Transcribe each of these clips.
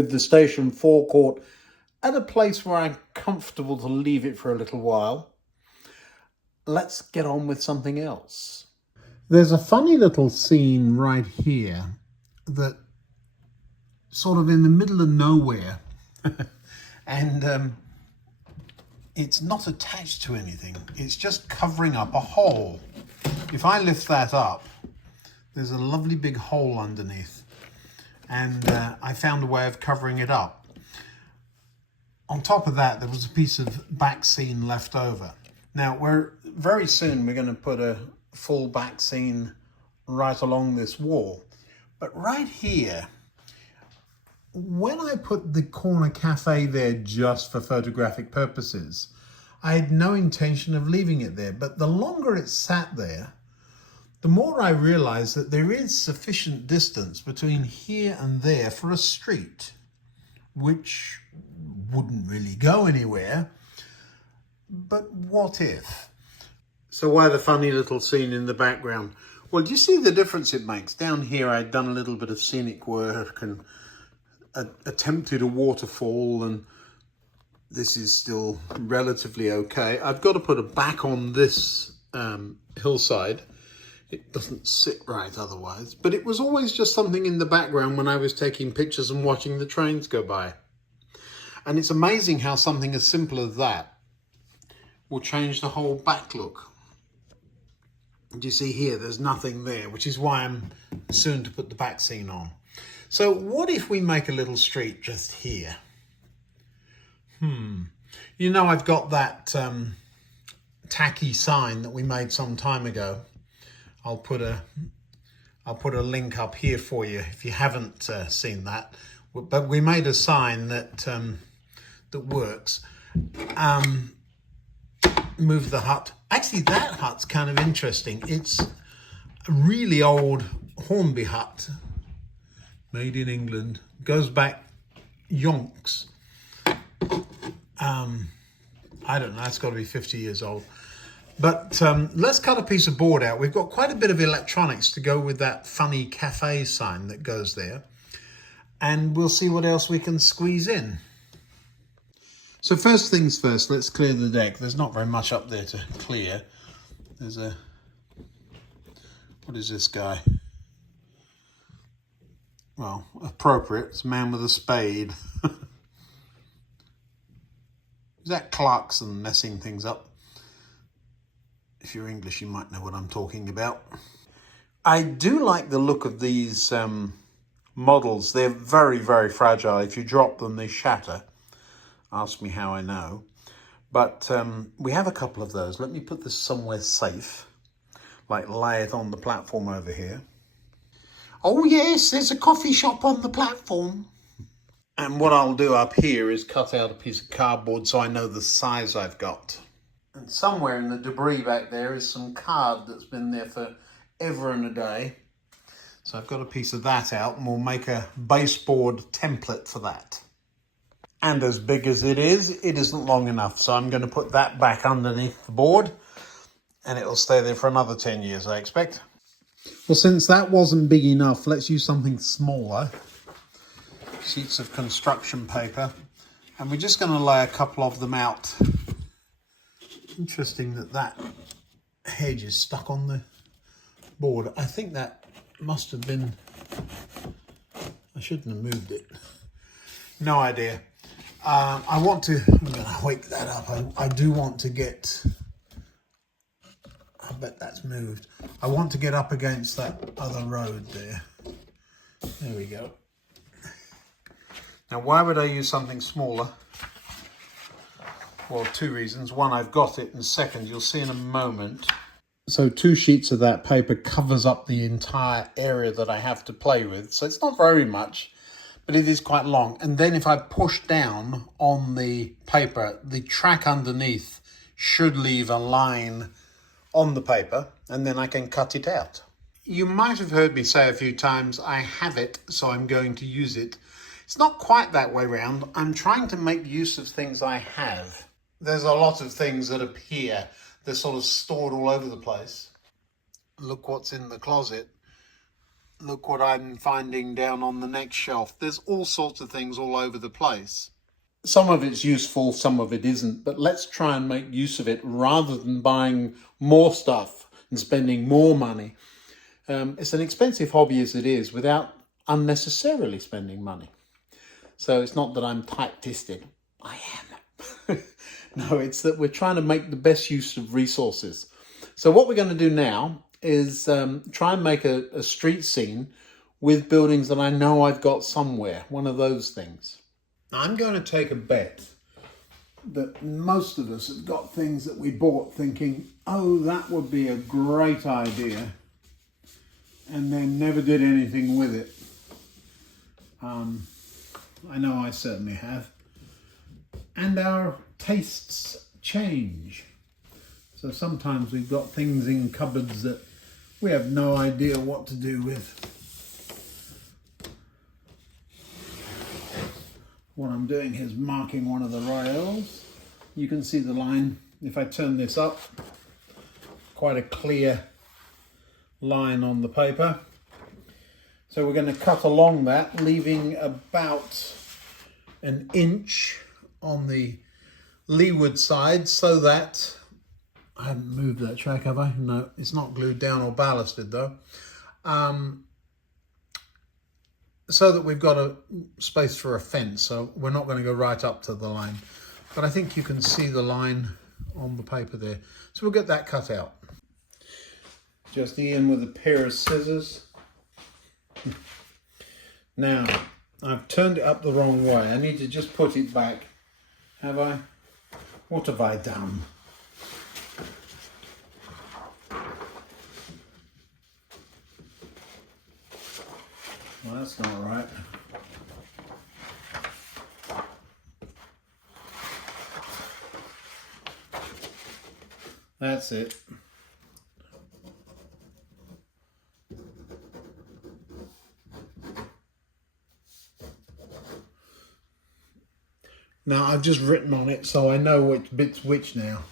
with the station forecourt at a place where I'm comfortable to leave it for a little while. Let's get on with something else. There's a funny little scene right here that sort of in the middle of nowhere and it's not attached to anything. It's just covering up a hole. If I lift that up, there's a lovely big hole underneath, and I found a way of covering it up. On top of that, there was a piece of back scene left over. Now, very soon we're going to put a full back scene right along this wall. But right here, when I put the corner cafe there just for photographic purposes, I had no intention of leaving it there. But the longer it sat there, the more I realized that there is sufficient distance between here and there for a street, which wouldn't really go anywhere. But what if? So why the funny little scene in the background? Well, do you see the difference it makes? Down here I'd done a little bit of scenic work and attempted a waterfall, and this is still relatively okay. I've got to put a back on this hillside. It doesn't sit right otherwise, but it was always just something in the background when I was taking pictures and watching the trains go by. And it's amazing how something as simple as that will change the whole back look. Do you see here, there's nothing there, which is why I'm soon to put the back scene on. So what if we make a little street just here? You know, I've got that tacky sign that we made some time ago. I'll put a link up here for you if you haven't seen that. But we made a sign that that works. Move the hut. Actually, that hut's kind of interesting. It's a really old Hornby hut, made in England. Goes back yonks. I don't know, it's got to be 50 years old. But let's cut a piece of board out. We've got quite a bit of electronics to go with that funny cafe sign that goes there. And we'll see what else we can squeeze in. So first things first, let's clear the deck. There's not very much up there to clear. There's a... what is this guy? Well, appropriate. It's a man with a spade. Is that Clarkson messing things up? If you're English, you might know what I'm talking about. I do like the look of these models. They're very, very fragile. If you drop them, they shatter. Ask me how I know. But we have a couple of those. Let me put this somewhere safe, like lay it on the platform over here. Oh yes, there's a coffee shop on the platform. And what I'll do up here is cut out a piece of cardboard so I know the size I've got. And somewhere in the debris back there is some card that's been there for ever and a day. So I've got a piece of that out, and we'll make a baseboard template for that. And as big as it isn't long enough. So I'm going to put that back underneath the board, and it'll stay there for another 10 years, I expect. Well, since that wasn't big enough, let's use something smaller. Sheets of construction paper. And we're just going to lay a couple of them out. Interesting that that hedge is stuck on the board. I think that must have been... I shouldn't have moved it. No idea. I'm going to wake that up. I do want to get... I bet that's moved. I want to get up against that other road there. There we go. Now, why would I use something smaller? Well, two reasons. One, I've got it, and second, you'll see in a moment. So 2 sheets of that paper covers up the entire area that I have to play with. So it's not very much, but it is quite long. And then if I push down on the paper, the track underneath should leave a line on the paper, and then I can cut it out. You might have heard me say a few times, I have it, so I'm going to use it. It's not quite that way round. I'm trying to make use of things I have. There's a lot of things that appear. They're sort of stored all over the place. Look what's in the closet. Look what I'm finding down on the next shelf. There's all sorts of things all over the place. Some of it's useful, some of it isn't, but let's try and make use of it rather than buying more stuff and spending more money. It's an expensive hobby as it is without unnecessarily spending money. So it's not that I'm tight-fisted. I am. No, it's that we're trying to make the best use of resources. So what we're going to do now is try and make a street scene with buildings that I know I've got somewhere, one of those things. I'm going to take a bet that most of us have got things that we bought thinking, oh, that would be a great idea, and then never did anything with it. I know I certainly have. And our tastes change. So sometimes we've got things in cupboards that we have no idea what to do with. What I'm doing is marking one of the rails. You can see the line. If I turn this up, quite a clear line on the paper. So we're going to cut along that, leaving about an inch on the leeward side so that, I haven't moved that track, have I? No, it's not glued down or ballasted though. So that we've got a space for a fence, so we're not going to go right up to the line. But I think you can see the line on the paper there. So we'll get that cut out. Just Ian with a pair of scissors. Now, I've turned it up the wrong way. I need to just put it back. Have I? What have I done? Well, that's not right. That's it. Now I've just written on it so I know which bit's which now.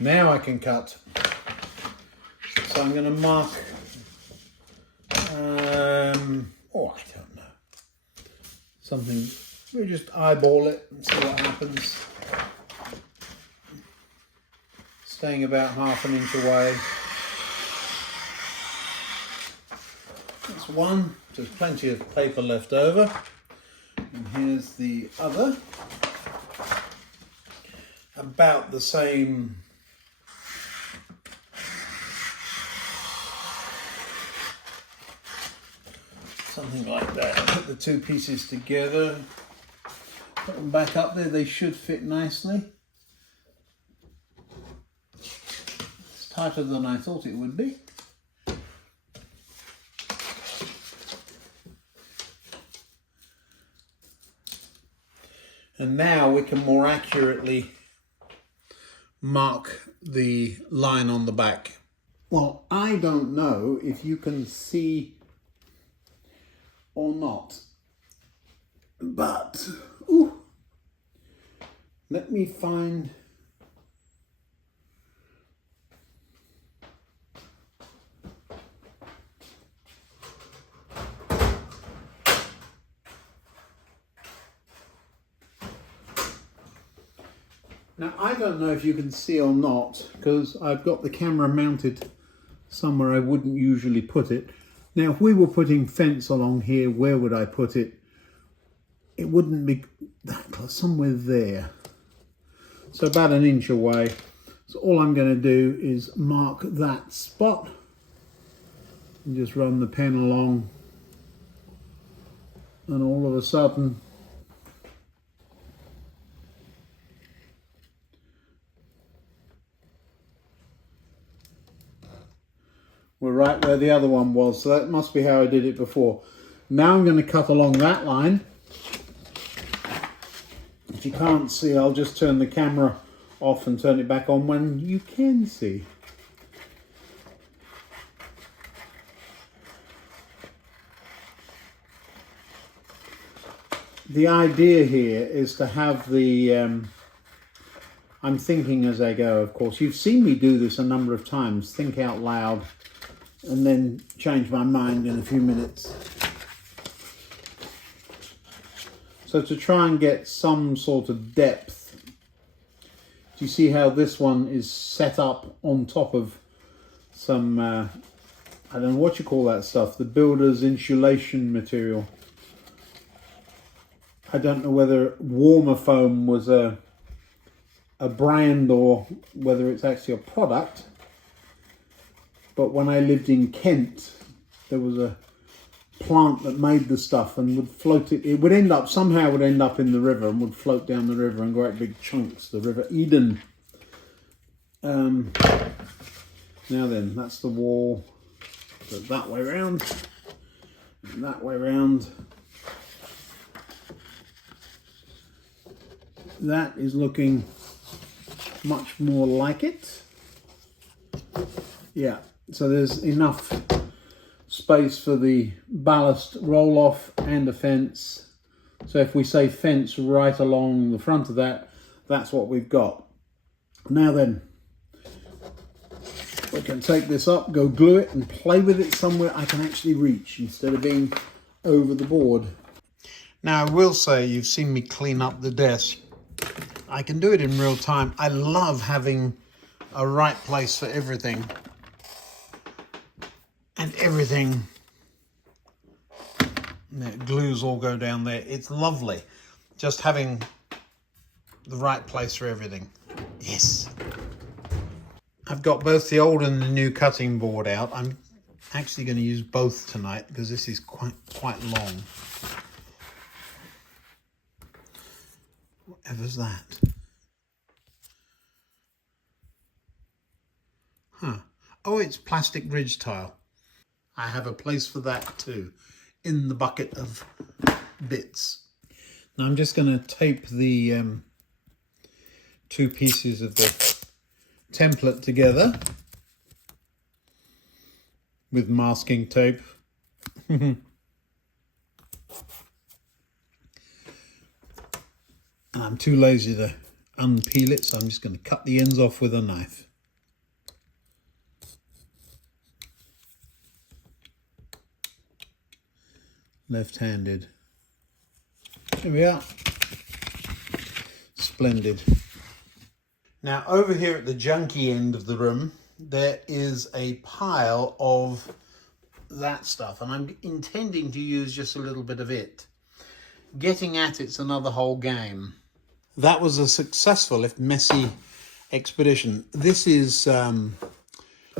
Now I can cut. So I'm going to mark, oh, I don't know. Something, we'll just eyeball it and see what happens. Staying about half an inch away. That's one, there's plenty of paper left over. And here's the other. About the same. Something like that. Put the two pieces together. Put them back up there, they should fit nicely. It's tighter than I thought it would be. And now we can more accurately mark the line on the back. Well, I don't know if you can see or not, but ooh, let me find. Now, I don't know if you can see or not, because I've got the camera mounted somewhere I wouldn't usually put it. Now, if we were putting fence along here, where would I put it? It wouldn't be that close, somewhere there. So about an inch away. So all I'm going to do is mark that spot and just run the pen along. And all of a sudden, we're right where the other one was, so that must be how I did it before. Now I'm going to cut along that line. If you can't see, I'll just turn the camera off and turn it back on when you can see. The idea here is to have the, I'm thinking as I go, of course. You've seen me do this a number of times, think out loud. and then change my mind in a few minutes. So to try and get some sort of depth, do you see how this one is set up on top of some, I don't know what you call that stuff, the builder's insulation material. I don't know whether Warmer Foam was a brand or whether it's actually a product. But when I lived in Kent, there was a plant that made the stuff and would float it. It would end up, somehow would end up in the river and would float down the river in great big chunks, the River Eden. Now then, that's the wall. So that way round, and that way round. That is looking much more like it. Yeah, so there's enough space for the ballast roll off and a fence. So if we say fence right along the front of that, that's what we've got. Now then, we can take this up, go glue it and play with it somewhere I can actually reach instead of being over the board. Now I will say, you've seen me clean up the desk. I can do it in real time. I love having a right place for everything. And everything, the glues all go down there. It's lovely just having the right place for everything. Yes. I've got both the old and the new cutting board out. I'm actually going to use both tonight because this is quite long. Whatever's that? Huh. Oh, it's plastic ridge tile. I have a place for that too, in the bucket of bits. Now I'm just going to tape the two pieces of the template together with masking tape. And I'm too lazy to unpeel it, so I'm just going to cut the ends off with a knife. Left-handed. There we are. Splendid. Now over here at the junky end of the room, there is a pile of that stuff, and I'm intending to use just a little bit of it. Getting at it's another whole game. That was a successful, if messy, expedition. This is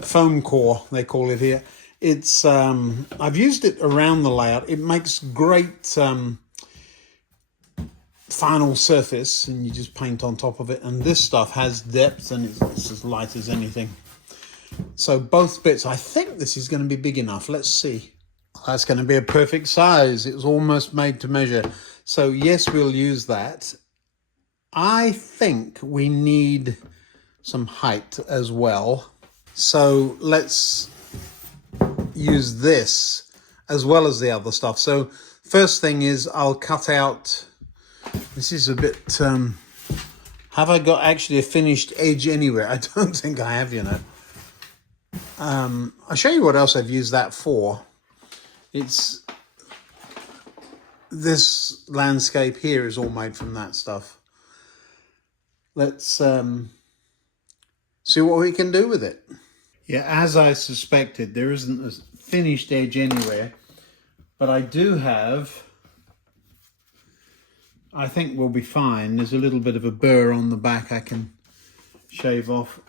foam core, they call it here. It's I've used it around the layout. It makes great final surface, and you just paint on top of it. And this stuff has depth, and it's as light as anything. So both bits, I think this is going to be big enough. Let's see. That's going to be a perfect size. It was almost made to measure. So yes, we'll use that. I think we need some height as well. So let's use this as well as the other stuff. So first thing is I'll cut out, this is a bit, have I got actually a finished edge anywhere? I don't think I have, you know. I'll show you what else I've used that for. It's, this landscape here is all made from that stuff. Let's see what we can do with it. Yeah, as I suspected, there isn't a finished edge anywhere, but I do have, I think we'll be fine. There's a little bit of a burr on the back I can shave off.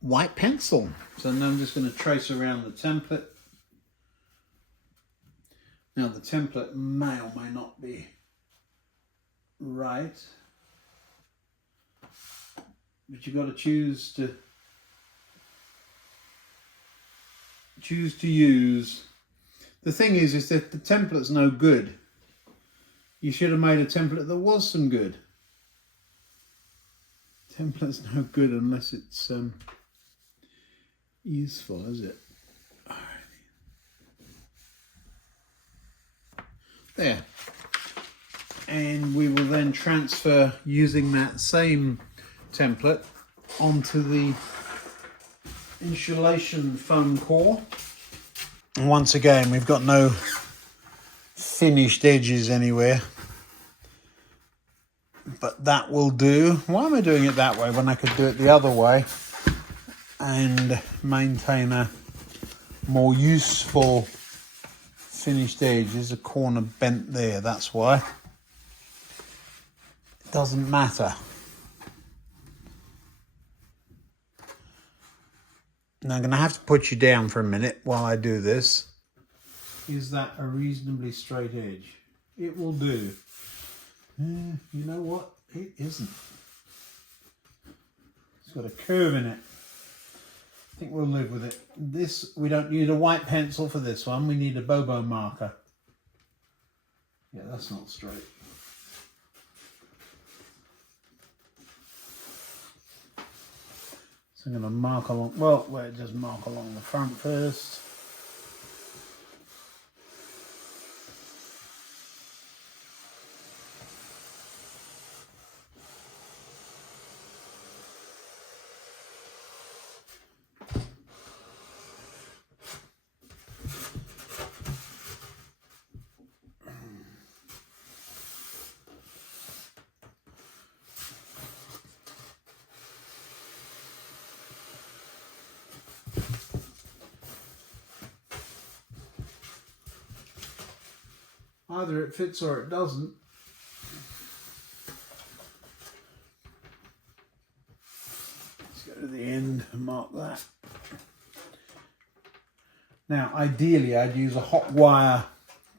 White pencil. So now I'm just going to trace around the template. Now the template may or may not be right, but you've got to choose to use. The thing is that the template's no good. You should have made a template that was some good. Template's no good unless it's useful, is it? There. And we will then transfer, using that same template, onto the insulation foam core. And once again, we've got no finished edges anywhere, but that will do. Why am I doing it that way when I could do it the other way and maintain a more useful finished edge? There's a corner bent there, that's why. It doesn't matter. Now I'm going to have to put you down for a minute while I do this. Is that a reasonably straight edge? It will do. You know what? It isn't. It's got a curve in it. I think we'll live with it. This, we don't need a white pencil for this one. We need a Bobo marker. Yeah, that's not straight. So I'm going to mark along, well, just mark along the front first. Either it fits or it doesn't. Let's go to the end and mark that. Now, ideally, I'd use a hot wire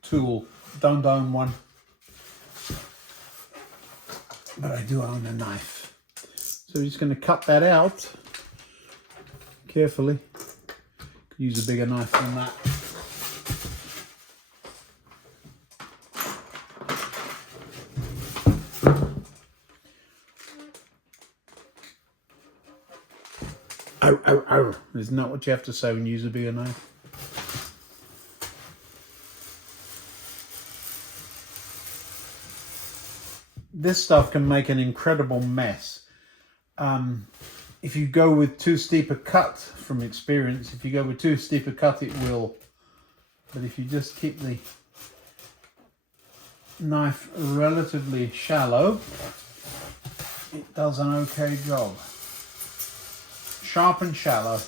tool. Don't own one, but I do own a knife. So we're just going to cut that out carefully. Could use a bigger knife than that. Ow, ow, ow. Isn't that what you have to say when you use a bigger knife? This stuff can make an incredible mess. If you go with too steep a cut, from experience, if you go with too steep a cut, it will. But if you just keep the knife relatively shallow, it does an okay job. Sharp and shallow.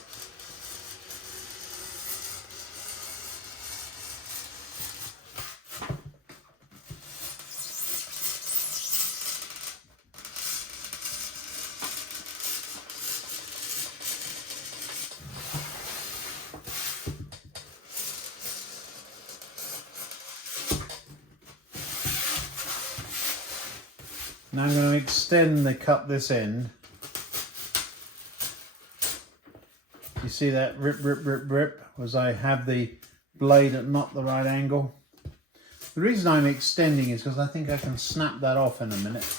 Now I'm going to extend the cut this end. You see that rip, rip, rip, rip, as I have the blade at not the right angle. The reason I'm extending is because I think I can snap that off in a minute.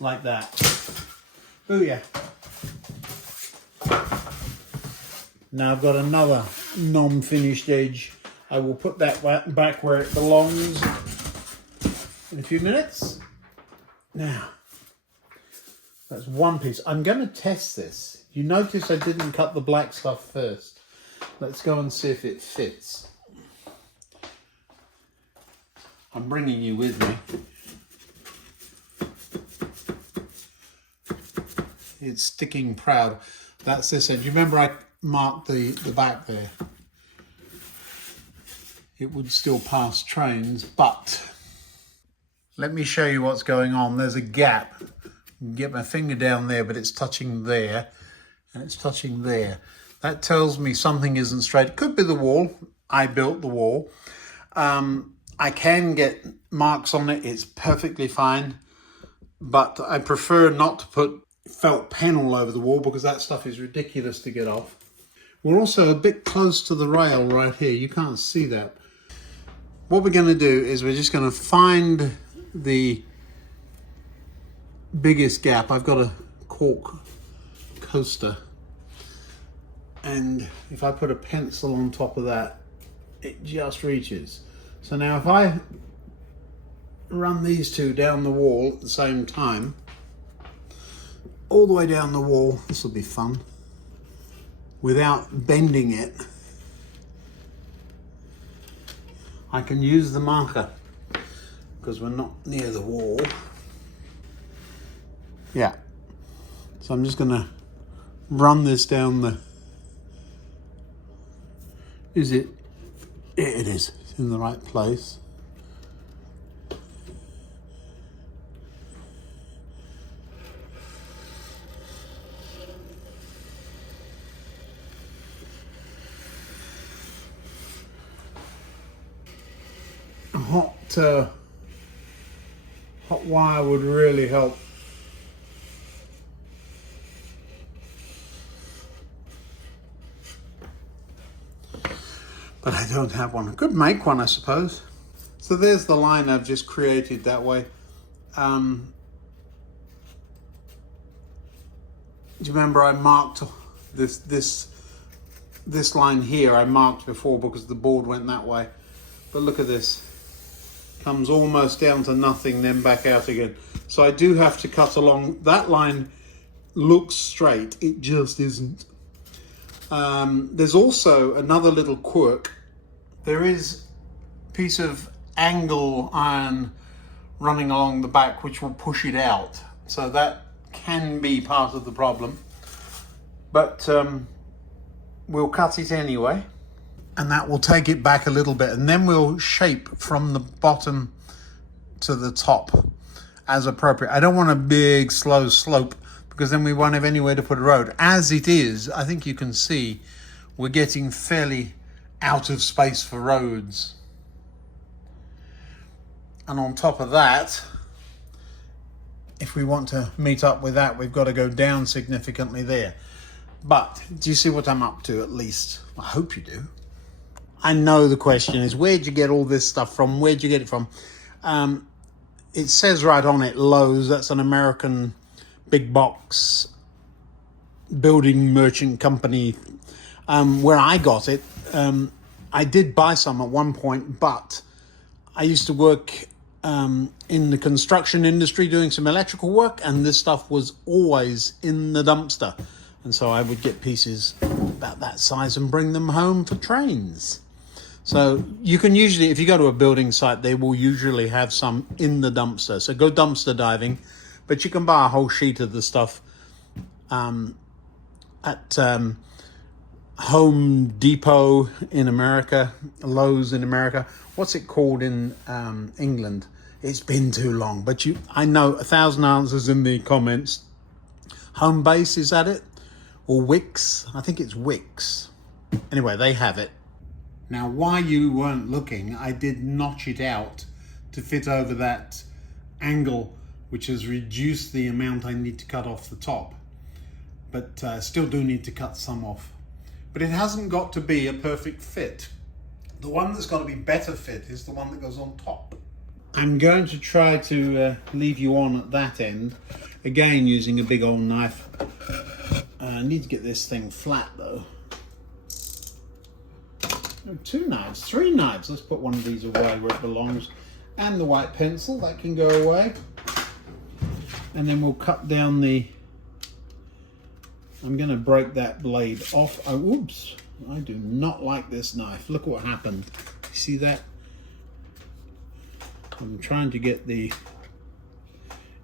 Like that. Booyah. Now I've got another non-finished edge. I will put that back where it belongs in a few minutes. Now, that's one piece. I'm going to test this. You notice I didn't cut the black stuff first. Let's go and see if it fits. I'm bringing you with me. It's sticking proud. That's this end. You remember I marked the back there? It would still pass trains, but let me show you what's going on. There's a gap. You can get my finger down there, but it's touching there, and it's touching there. That tells me something isn't straight. It could be the wall. I built the wall. I can get marks on it. It's perfectly fine, but I prefer not to put felt pen all over the wall because that stuff is ridiculous to get off. We're also a bit close to the rail right here. You can't see that. what we're going to do is we're just going to find the biggest gap. I've got a cork coaster, and if I put a pencil on top of that, it just reaches. So now if I run these two down the wall at the same time, all the way down the wall, this will be fun, without bending it, I can use the marker because we're not near the wall. Yeah, so I'm just gonna run this down the, is it? It is, it's in the right place. Hot wire would really help. But I don't have one. I could make one, I suppose. So there's the line I've just created that way. Do you remember I marked this line here? I marked before because the board went that way. But look at this. Comes almost down to nothing, then back out again. So I do have to cut along. That line looks straight. It just isn't. There's also another little quirk. There is a piece of angle iron running along the back which will push it out. So that can be part of the problem. But we'll cut it anyway. And that will take it back a little bit. And then we'll shape from the bottom to the top as appropriate. I don't want a big slow slope because then we won't have anywhere to put a road. As it is, I think you can see we're getting fairly out of space for roads. And on top of that, if we want to meet up with that, we've got to go down significantly there. But do you see what I'm up to at least? I hope you do. I know the question is, where'd you get all this stuff from? Where'd you get it from? It says right on it, Lowe's. That's an American big box building merchant company. Where I got it, I did buy some at one point, but I used to work in the construction industry doing some electrical work, and this stuff was always in the dumpster. And so I would get pieces about that size and bring them home for trains. So you can usually, if you go to a building site, they will usually have some in the dumpster. So go dumpster diving, but you can buy a whole sheet of the stuff at Home Depot in America, Lowe's in America. What's it called in England? It's been too long, but I know 1,000 answers in the comments. Home Base, is that it? Or Wix? I think it's Wix. Anyway, they have it. Now, while you weren't looking, I did notch it out to fit over that angle, which has reduced the amount I need to cut off the top. But still do need to cut some off. But it hasn't got to be a perfect fit. The one that's got to be better fit is the one that goes on top. I'm going to try to leave you on at that end, again using a big old knife. I need to get this thing flat though. Oh, 2 knives, 3 knives. Let's put one of these away where it belongs. And the white pencil, that can go away. And then we'll cut down the... I'm going to break that blade off. Oh, oops. I do not like this knife. Look what happened. You see that? I'm trying to get the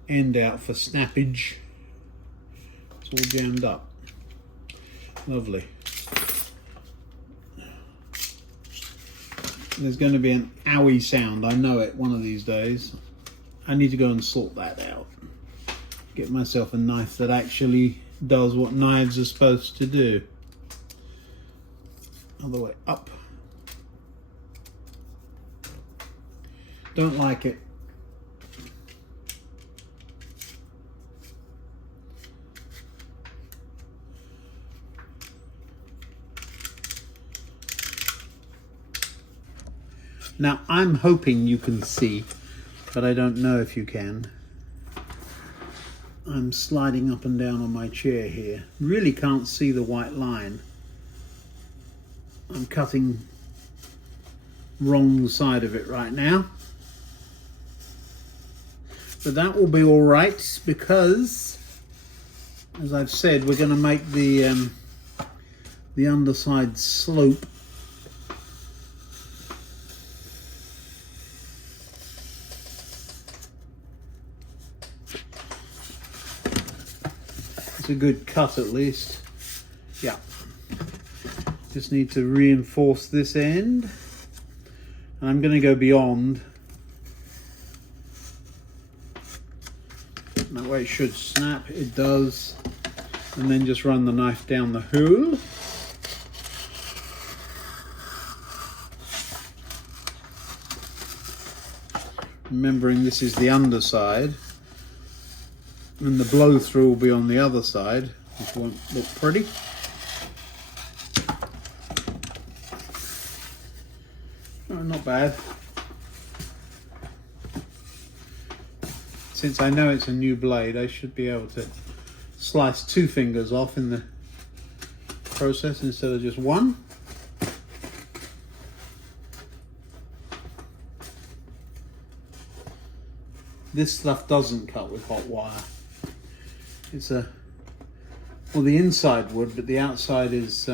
end out for snappage. It's all jammed up. Lovely. There's going to be an owie sound. I know it one of these days. I need to go and sort that out. Get myself a knife that actually does what knives are supposed to do. Other way up. Don't like it. Now, I'm hoping you can see, but I don't know if you can. I'm sliding up and down on my chair here. Really can't see the white line. I'm cutting wrong side of it right now. But that will be all right because, as I've said, we're going to make the underside slope. It's a good cut at least. Yeah. Just need to reinforce this end. And I'm going to go beyond. That way it should snap. It does. And then just run the knife down the hole. Remembering this is the underside. And the blow through will be on the other side, which won't look pretty. Oh, not bad. Since I know it's a new blade, I should be able to slice 2 fingers off in the process instead of just 1. This stuff doesn't cut with hot wire. It's well, the inside would, but the outside is,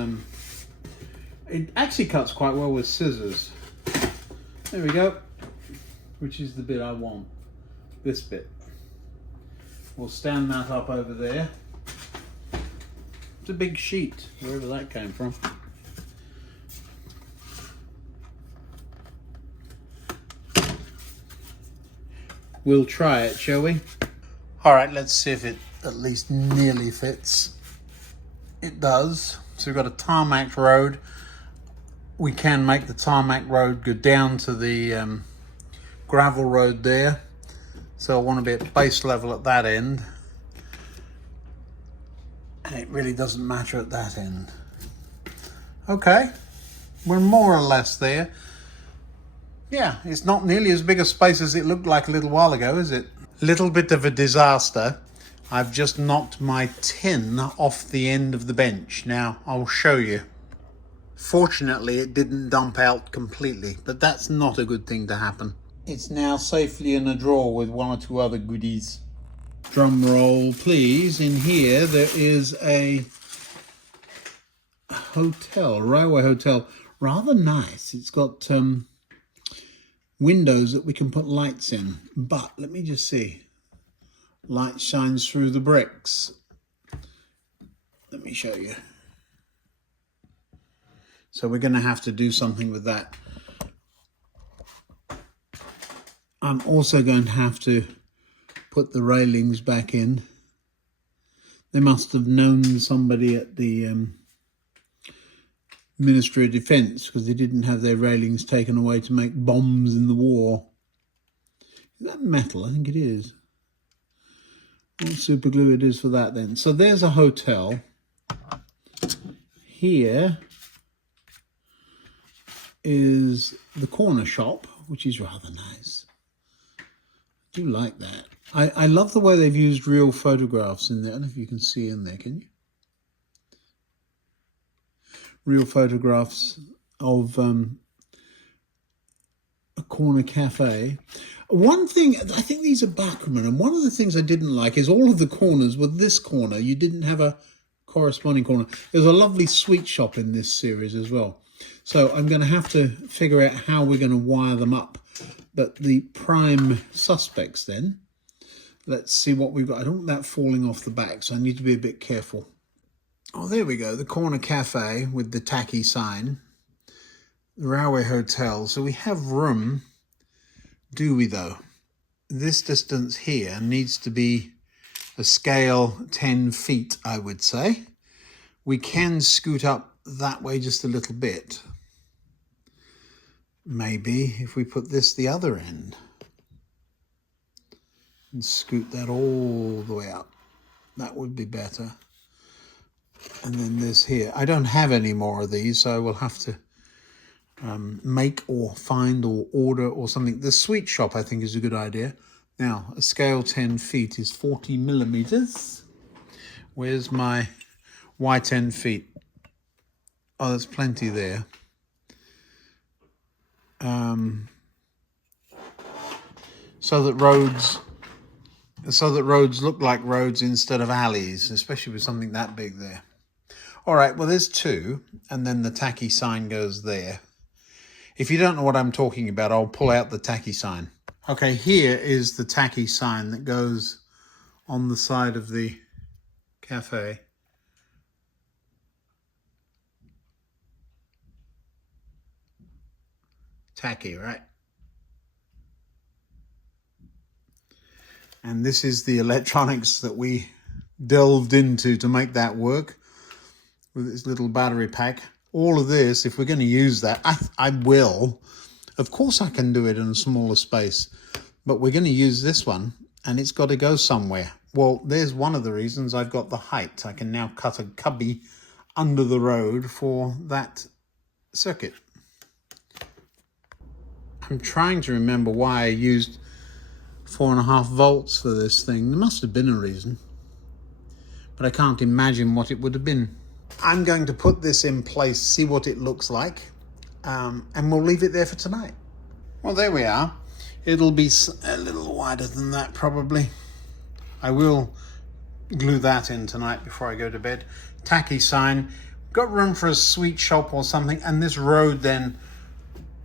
it actually cuts quite well with scissors. There we go, which is the bit I want, this bit. We'll stand that up over there. It's a big sheet, wherever that came from. We'll try it, shall we? All right, let's see if it at least nearly fits. It does. So we've got a tarmac road. We can make the tarmac road go down to the gravel road there. So I want to be at base level at that end. And it really doesn't matter at that end. Okay, we're more or less there. Yeah, it's not nearly as big a space as it looked like a little while ago, is it? Little bit of a disaster. I've just knocked my tin off the end of the bench. Now, I'll show you. Fortunately, it didn't dump out completely, but that's not a good thing to happen. It's now safely in a drawer with 1 or 2 other goodies. Drum roll, please. In here, there is a hotel, railway hotel. Rather nice. It's got windows that we can put lights in. But let me just see. Light shines through the bricks. Let me show you. So we're going to have to do something with that. I'm also going to have to put the railings back in. They must have known somebody at the Ministry of Defence because they didn't have their railings taken away to make bombs in the war. Is that metal? I think it is. What super glue it is for that then. So there's a hotel. Here is the corner shop, which is rather nice. I do like that. I love the way they've used real photographs in there. I don't know if you can see in there, can you? Real photographs of a corner cafe. One thing, I think these are Backerman, and one of the things I didn't like is all of the corners with this corner. You didn't have a corresponding corner. There's a lovely sweet shop in this series as well. So I'm going to have to figure out how we're going to wire them up. But the prime suspects then, let's see what we've got. I don't want that falling off the back, so I need to be a bit careful. Oh, there we go, the corner cafe with the tacky sign. The railway hotel. So we have room, do we though? This distance here needs to be a scale 10 feet, I would say. We can scoot up that way just a little bit. Maybe if we put this the other end and scoot that all the way up, that would be better. And then this here. I don't have any more of these, so I will have to make or find or order or something. The sweet shop, I think, is a good idea. Now, a scale 10 feet is 40 millimeters. Where's my why 10 feet? Oh, there's plenty there. So that roads look like roads instead of alleys, especially with something that big there. All right, well, there's 2, and then the tacky sign goes there. If you don't know what I'm talking about, I'll pull out the tacky sign. Okay, here is the tacky sign that goes on the side of the cafe. Tacky, right? And this is the electronics that we delved into to make that work with its little battery pack. All of this, if we're going to use that, I will. Of course I can do it in a smaller space, but we're going to use this one and it's got to go somewhere. Well, there's one of the reasons I've got the height. I can now cut a cubby under the road for that circuit. I'm trying to remember why I used 4.5 volts for this thing. There must have been a reason, but I can't imagine what it would have been. I'm going to put this in place, see what it looks like, and we'll leave it there for tonight. Well, there we are. It'll be a little wider than that probably. I will glue that in tonight before I go to bed. Tacky sign. Got room for a sweet shop or something, and this road then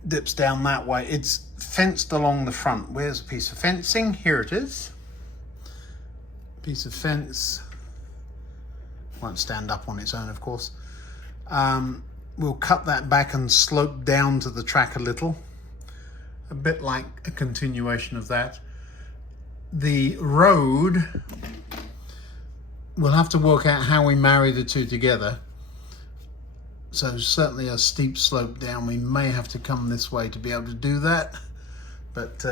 dips down that way. It's fenced along the front. Where's a piece of fencing? Here it is. Piece of fence. Won't stand up on its own, of course. We'll cut that back and slope down to the track a little. A bit like a continuation of that. The road, we'll have to work out how we marry the two together. So certainly a steep slope down. We may have to come this way to be able to do that. But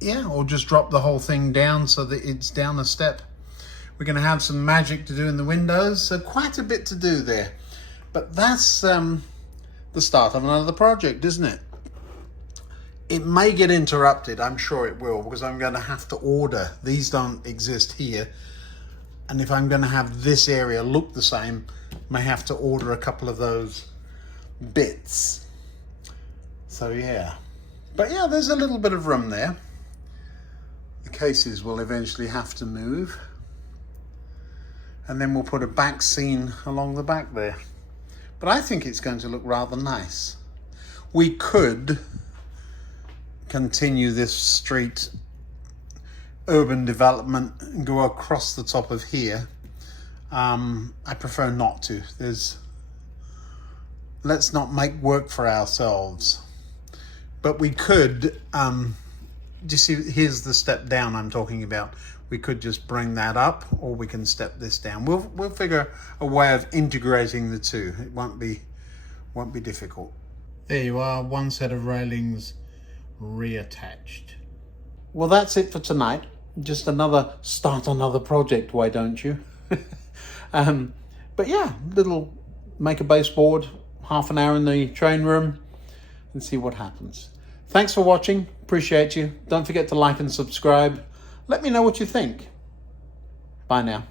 yeah, or just drop the whole thing down so that it's down a step. We're going to have some magic to do in the windows, so quite a bit to do there. But that's the start of another project, isn't it? It may get interrupted, I'm sure it will, because I'm going to have to order. These don't exist here. And if I'm going to have this area look the same, I may have to order a couple of those bits. So yeah. But yeah, there's a little bit of room there. The cases will eventually have to move. And then we'll put a back scene along the back there. But I think it's going to look rather nice. We could continue this street urban development and go across the top of here. I prefer not to. Let's not make work for ourselves. But we could, do you see, here's the step down I'm talking about. We could just bring that up, or we can step this down. We'll figure a way of integrating the two. It won't be difficult. There you are, one set of railings reattached. Well, that's it for tonight. Just start another project, why don't you? But yeah, make a baseboard, half an hour in the train room, and see what happens. Thanks for watching. Appreciate you. Don't forget to like and subscribe. Let me know what you think. Bye now.